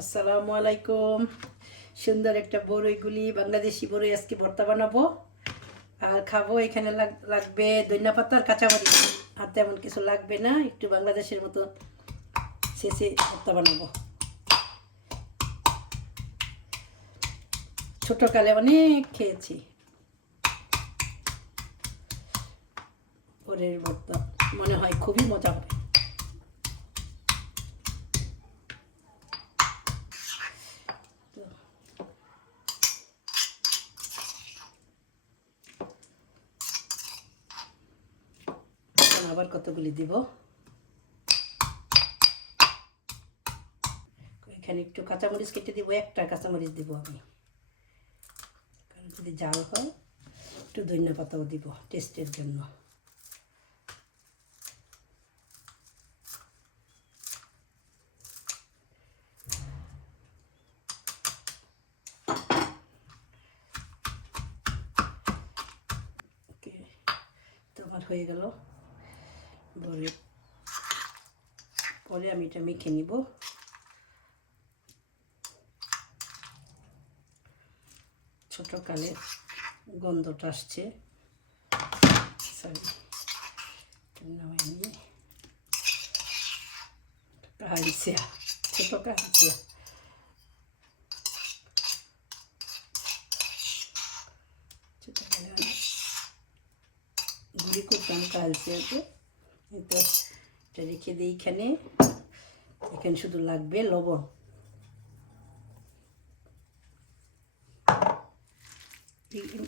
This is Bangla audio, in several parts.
আসসালামু আলাইকুম। সুন্দর একটা বড়ইগুলি বাংলাদেশি বড়ই আজকে ভর্তা বানাবো। আর খাব এখানে লাগবে ধনিয়া পাতা আর কাঁচামরিচ। আর তেমন কিছু লাগবে না, একটু বাংলাদেশের মতো শেষে ভর্তা বানাবো। ছোটকালে অনেক খেয়েছি। পরের ভর্তা, মনে হয় খুবই মজা হবে। এখন আবার কতগুলি দিব? এখানে একটু কাঁচামরিচ কেটে দিব, একটা কাঁচামরিচ দিব আমি। কারণ যদি জাল হয়, একটু ধনিয়া পাতাও দিব টেস্টের জন্য। হয়ে গেল। বলে পরে আমি এটা মেখে নিব। ছোটোকালে গন্ধটা আসছে। সরি কাহিসিয়া ছোটো কাহিসিয়া ছোটোকালে গুঁড়ি করতাম কালচিয়াতে তো, এটা রেখে দিই এখানে। এখানে শুধু লাগবে লবণ।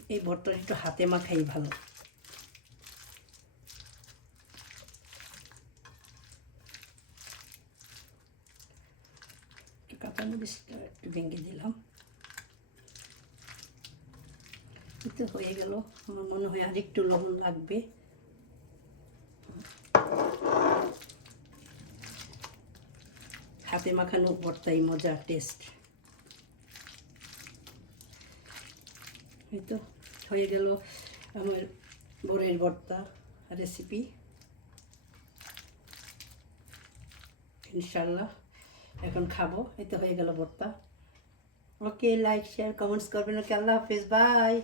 এই- ভর্তাটা একটু হাতে মাখাই ভালো। একটু কাঁচামরিচটা একটু ভেঙে দিলাম। তো হয়ে গেল। আমার মনে হয় আর একটু লবণ লাগবে। হাতে মাখানো ভর্তাই মজা টেস্ট। এই তো হয়ে গেল আমার বরের ভর্তা রেসিপি ইনশাল্লাহ এখন খাব। এই তো হয়ে গেল ভর্তা। ওকে লাইক শেয়ার কমেন্টস করবেন। ওকে, আল্লাহ হাফিজ বাই